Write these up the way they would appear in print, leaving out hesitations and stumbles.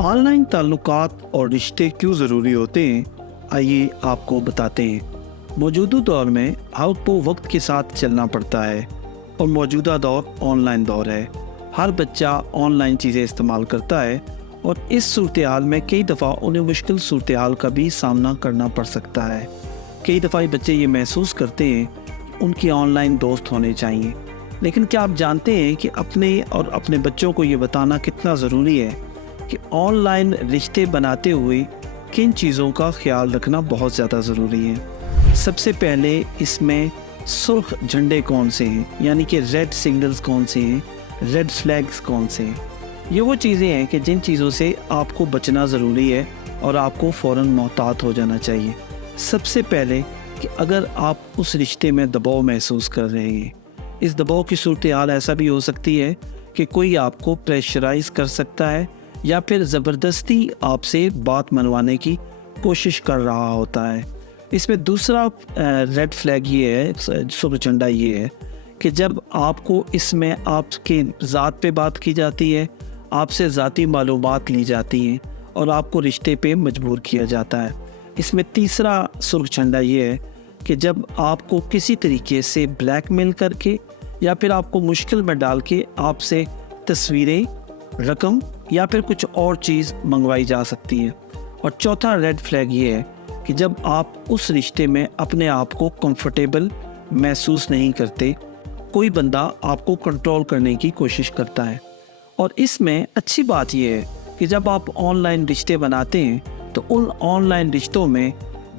Online ताल्लुकात और रिश्ते क्यों ज़रूरी होते हैं, आइए आपको बताते हैं। मौजूदा दौर में आपको वक्त के साथ चलना पड़ता है और मौजूदा दौर ऑनलाइन दौर है। हर बच्चा ऑनलाइन चीज़ें इस्तेमाल करता है और इस सूरत हाल में कई दफ़ा उन्हें मुश्किल सूरत हाल का भी सामना करना पड़ सकता है। कई दफ़ा बच्चे ये महसूस करते हैं कि उनके ऑनलाइन दोस्त होने चाहिए, लेकिन क्या आप जानते हैं कि अपने और अपने बच्चों को ये बताना कितना ज़रूरी है कि ऑनलाइन रिश्ते बनाते हुए किन चीज़ों का ख्याल रखना बहुत ज़्यादा ज़रूरी है। सबसे पहले इसमें सुर्ख झंडे कौन से हैं, यानी कि रेड सिग्नल्स कौन से हैं, रेड फ्लैग्स कौन से हैं। ये वो चीज़ें हैं कि जिन चीज़ों से आपको बचना ज़रूरी है और आपको फ़ौरन मोहतात हो जाना चाहिए। सबसे पहले कि अगर आप उस रिश्ते में दबाव महसूस कर रहे हैं, इस दबाव की सूरत हाल ऐसा भी हो सकती है कि कोई आपको प्रेशराइज़ कर सकता है या फिर ज़बरदस्ती आपसे बात मनवाने की कोशिश कर रहा होता है। इसमें दूसरा रेड फ्लैग ये है, सुर्ख झंडा ये है कि जब आपको इसमें आपके ज़ात पे बात की जाती है, आपसे ज़ाती मालूमात ली जाती हैं और आपको रिश्ते पे मजबूर किया जाता है। इसमें तीसरा सुर्ख झंडा ये है कि जब आपको किसी तरीके से ब्लैकमेल करके या फिर आपको मुश्किल में डाल के आपसे तस्वीरें, रकम या फिर कुछ और चीज़ मंगवाई जा सकती है। और चौथा रेड फ्लैग ये है कि जब आप उस रिश्ते में अपने आप को कंफर्टेबल महसूस नहीं करते, कोई बंदा आपको कंट्रोल करने की कोशिश करता है। और इसमें अच्छी बात यह है कि जब आप ऑनलाइन रिश्ते बनाते हैं तो उन ऑनलाइन रिश्तों में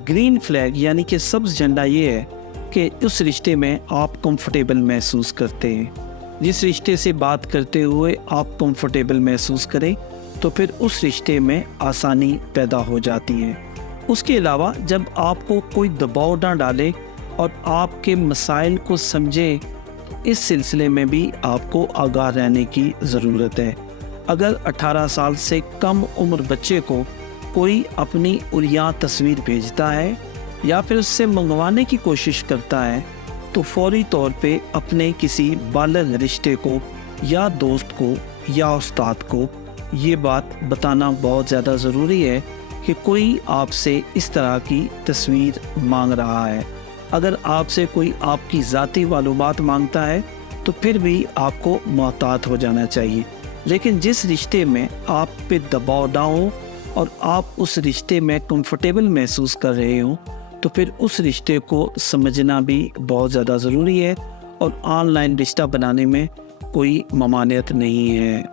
ग्रीन फ्लैग यानी कि सब्ज़ झंडा ये है कि उस रिश्ते में आप कंफर्टेबल महसूस करते हैं। जिस रिश्ते से बात करते हुए आप कंफर्टेबल महसूस करें तो फिर उस रिश्ते में आसानी पैदा हो जाती है। उसके अलावा जब आपको कोई दबाव ना डाले और आपके मसाइल को समझे, इस सिलसिले में भी आपको आगाह रहने की ज़रूरत है। अगर 18 साल से कम उम्र बच्चे को कोई अपनी उरियां तस्वीर भेजता है या फिर उससे मंगवाने की कोशिश करता है तो फौरी तौर पे अपने किसी बालिग रिश्ते को या दोस्त को या उस्ताद को ये बात बताना बहुत ज़्यादा ज़रूरी है कि कोई आपसे इस तरह की तस्वीर मांग रहा है। अगर आपसे कोई आपकी ज़ाती मालूमात मांगता है तो फिर भी आपको मोहतात हो जाना चाहिए। लेकिन जिस रिश्ते में आप पे दबाव ना हो और आप उस रिश्ते में कंफर्टेबल महसूस कर रहे हो तो फिर उस रिश्ते को समझना भी बहुत ज़्यादा ज़रूरी है और ऑनलाइन रिश्ता बनाने में कोई ममानियत नहीं है।